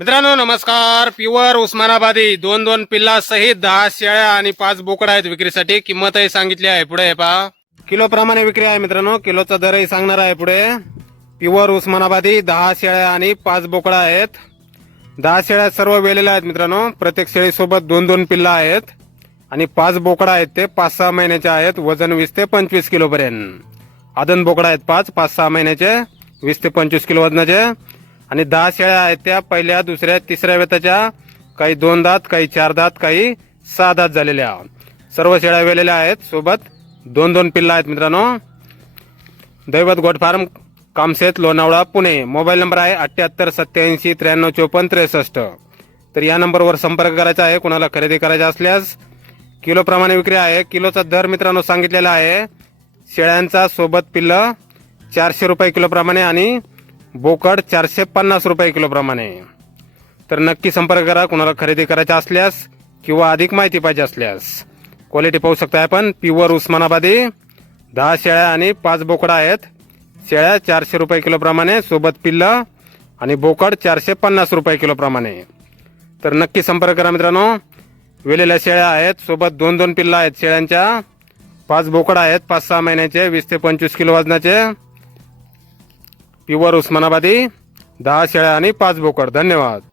मित्रांनो नमस्कार. प्युअर उस्मानाबादी दोन पिल्ला सहित 10 शेळ्या आणि 5 बोकड आहेत विक्रीसाठी. किंमतही सांगितली आहे पुढे हे पहा. किलो प्रमाणे विक्री आहे मित्रांनो. किलोचा दरही सांगणार आहे पुढे. प्युअर उस्मानाबादी 10 शेळ्या आणि 5 बोकड आहेत. 10 शेळ्या सर्व वेलेल्या आहेत मित्रांनो. प्रत्येक शेळीसोबत 2 पिल्ला आहेत आणि 5 बोकड आहेत. ते 5-6 महिन्याचे आहेत. वजन 20 ते 25 किलो पर्यंत. आदन बोकड आहेत 5-6 महिन्याचे, 20 ते 25 किलो वजनाचे. आणि 10 शेळ्या आहेत त्या पहिल्या, दुसऱ्या, तिसऱ्या वेताच्या. काही 2 दात, काही 4 दात, काही 6 दात झालेल्या. सर्व शेळ्या वेलेल्या आहेत. सोबत 2 पिल्ला आहेत मित्रांनो. दैवत goat farm, Kamshet, Lonavala, Pune. Mobile number आहे 78 87 93 54 63. तर या नंबरवर संपर्क करायचा आहे कोणाला खरेदी करायची असल्यास. किलो प्रमाणे विक्री आहे. किलोचा दर मित्रांनो सांगितलेला आहे. शेळ्यांचा सोबत पिल्ल 400 रुपये किलो प्रमाणे आणि बोकड 450 रुपये किलो प्रमाणे. तर नक्की संपर्क करा कोणाला खरेदी करायची असल्यास किंवा अधिक माहिती पाहिजे असल्यास. क्वालिटी पाहू शकता आपण. प्युअर उस्मानाबादी 10 शेळ्या आणि 5 बोकड आहेत. शेळ्या 400 रुपये किलो प्रमाणे, सोबत पिल्ल आणि बोकड 450 रुपये किलो प्रमाणे. तर नक्की संपर्क करा मित्रांनो. वेलेल्या शेळ्या आहेत. सोबत 2 पिल्ला आहेत शेळ्यांच्या. 5 बोकड आहेत 5-6 महिन्याचे, 20 ते 25 किलो वजनाचे. प्युअर उस्मानाबादी 10 शेळ्या आणि 5 बोकड. धन्यवाद.